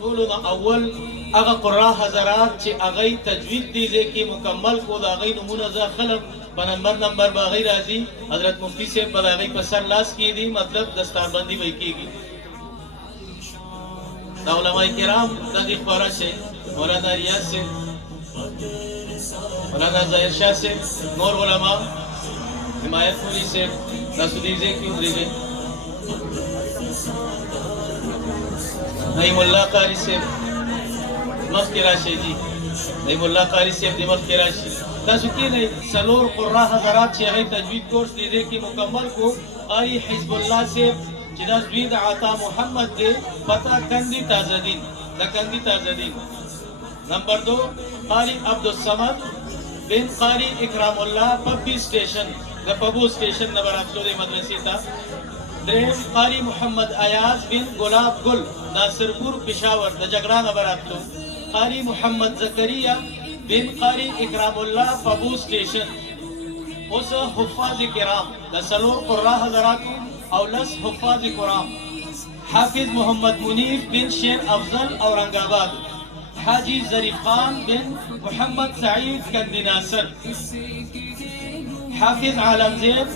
ټولو اول هغه قرا حضرات چې هغه تجوید دي چې مکمل کو دا غي نمونه ځا خلق په نمبر باغی راځي حضرت مفتی صاحب په هغه په سر لاس کې دي مطلب دستاربندي وای کیږي دا علماء کرام دغه خبره شي مولانا ریاض سے مولانا ظاهر شاه سے نور علماء حمایت پوری سے نسودیزه کی ادریږي نعیم الله قاری سے مخکې راشي جی نعیم الله قاری سے د مخکې راشي تاسو کې نه سلور قرا حضرات چې هغه تجوید کورس دي کې مکمل کو آی حزب الله سے چې دا زوید عطا محمد دے پتا کندی تازدین دا کندی تازدین نمبر 2 قاری عبدالصمد بن قاری اکرام الله پبی سٹیشن دا پبو سٹیشن نمبر 8 مدرسې تا دریم قاری محمد ایاز بن گلاب گل ناصرپور پشاور دا جګړه نمبر 8 قاری محمد زکریا بن قاری اکرام الله پبو سٹیشن اوس حفاظ کرام دا سلور قرا حضرات او لس حفاظ قرآن حافظ محمد منیف بن شیر افضل اورنگ آباد حاجی ظریف خان بن محمد سعید کندی ناصر حافظ عالمزیب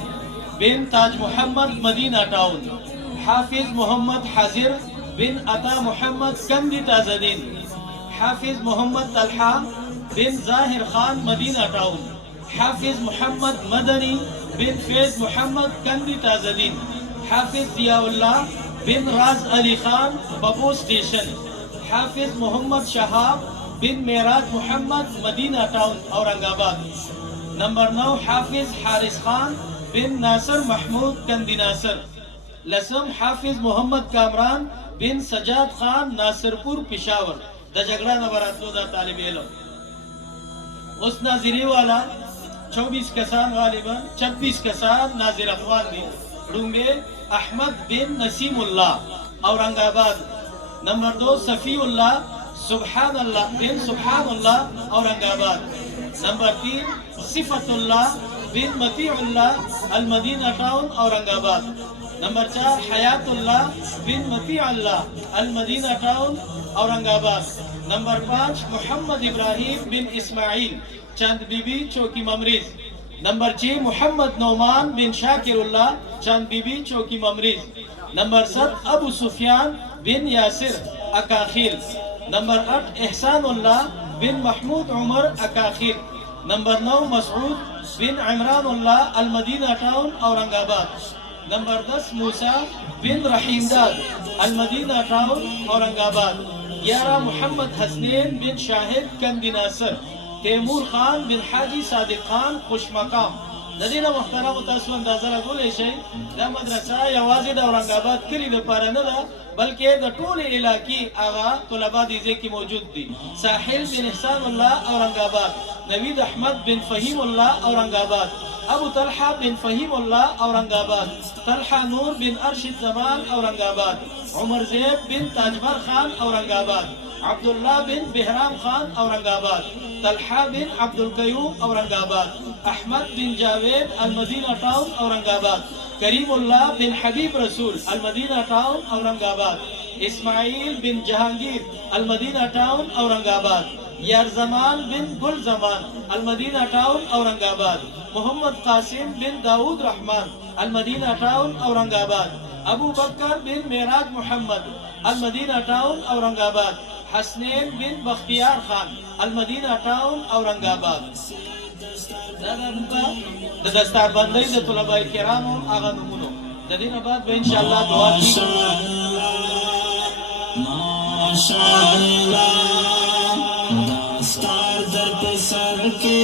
بن تاج محمد مدینہ ٹاؤن حافظ محمد حاضر بن عطا محمد کندی تازدین حافظ محمد طلحہ بن ظاہر خان مدینہ ٹاؤن حافظ محمد مدنی بن فیض محمد کندی تازدین حافظ ضیاء اللہ بن راز علی خان ببو سٹیشن حافظ محمد شہاب بن معراج محمد مدینہ ٹاؤن اورنگ آباد نمبر 9 حافظ حارث خان بن ناصر محمود کندی ناصر لسم حافظ محمد کامران بن سجاد خان ناصرپور پشاور دا جگڑا نمبر 8 دا طالب علم اس ناظری والا 24 کسان غالبا 26 کسان ناظر افغان دی ڈونگے احمد بن نسیم اللہ اورنگ آباد نمبر 2 صفی اللہ سبحان اللہ بن سبحان اللہ اورنگ آباد نمبر 3 صفت اللہ بن مطیع اللہ المدینہ ٹاؤن اورنگ آباد نمبر 4 حیات اللہ بن مطیع اللہ المدینہ ٹاؤن اورنگ آباد نمبر 5 محمد ابراہیم بن اسماعیل چند بی بی چوکی ممریز نمبر 6 محمد نعمان بن شاکر اللہ چند بی بی چوکی ممریز نمبر 7 ابو سفیان بن یاسر اکاخیر نمبر 8 احسان اللہ بن محمود عمر اکاخیر نمبر 9 مسعود بن عمران اللہ المدینہ ٹاؤن اورنگ آباد نمبر 10 موسیٰ بن رحیم داد المدینہ ٹاؤن اورنگ آباد 11 محمد حسنین بن شاہد کندی ناصر تیمور خان بن حاجی صادق خان خوش مقام ددینه محترم تاسو اندازه راغولې شي دا مدرسه یوازې د اورنګ آباد کلی د پاره نه ده بلکې د ټول علاقې هغه طلبه دي چې موجود دي ساحل بن احسان الله اورنګ آباد نوید احمد بن فهیم الله اورنګ آباد ابو طلحہ بن فهیم الله اورنګ آباد طلحہ نور بن ارشد زمان اورنګ آباد عمر زیب بن تاجبر خان اورنګ آباد عبداللہ بن بہرام خان اورنگ آباد طلحہ بن عبدالقیوم اورنگ آباد احمد بن جاوید المدینہ ٹاؤن اورنگ آباد کریم اللہ بن حبیب رسول المدینہ ٹاؤن اورنگ آباد اسماعیل بن جہانگیر المدینہ ٹاؤن اورنگ آباد یارزمان بن گل زمان المدینہ ٹاؤن اورنگ آباد محمد قاسم بن داود رحمان المدینہ ٹاؤن اورنگ آباد ابو بکر بن معراج محمد المدینہ ٹاؤن اورنگ آباد حسنین بن بختیار خان المدینہ ٹاؤن اورنگ آباد د دستار بندۍ د طلبه کرامو هغه نمونه د دې نه بعد به ان شاء الله دعا کیږي ماشاءالله دستار در په سر کې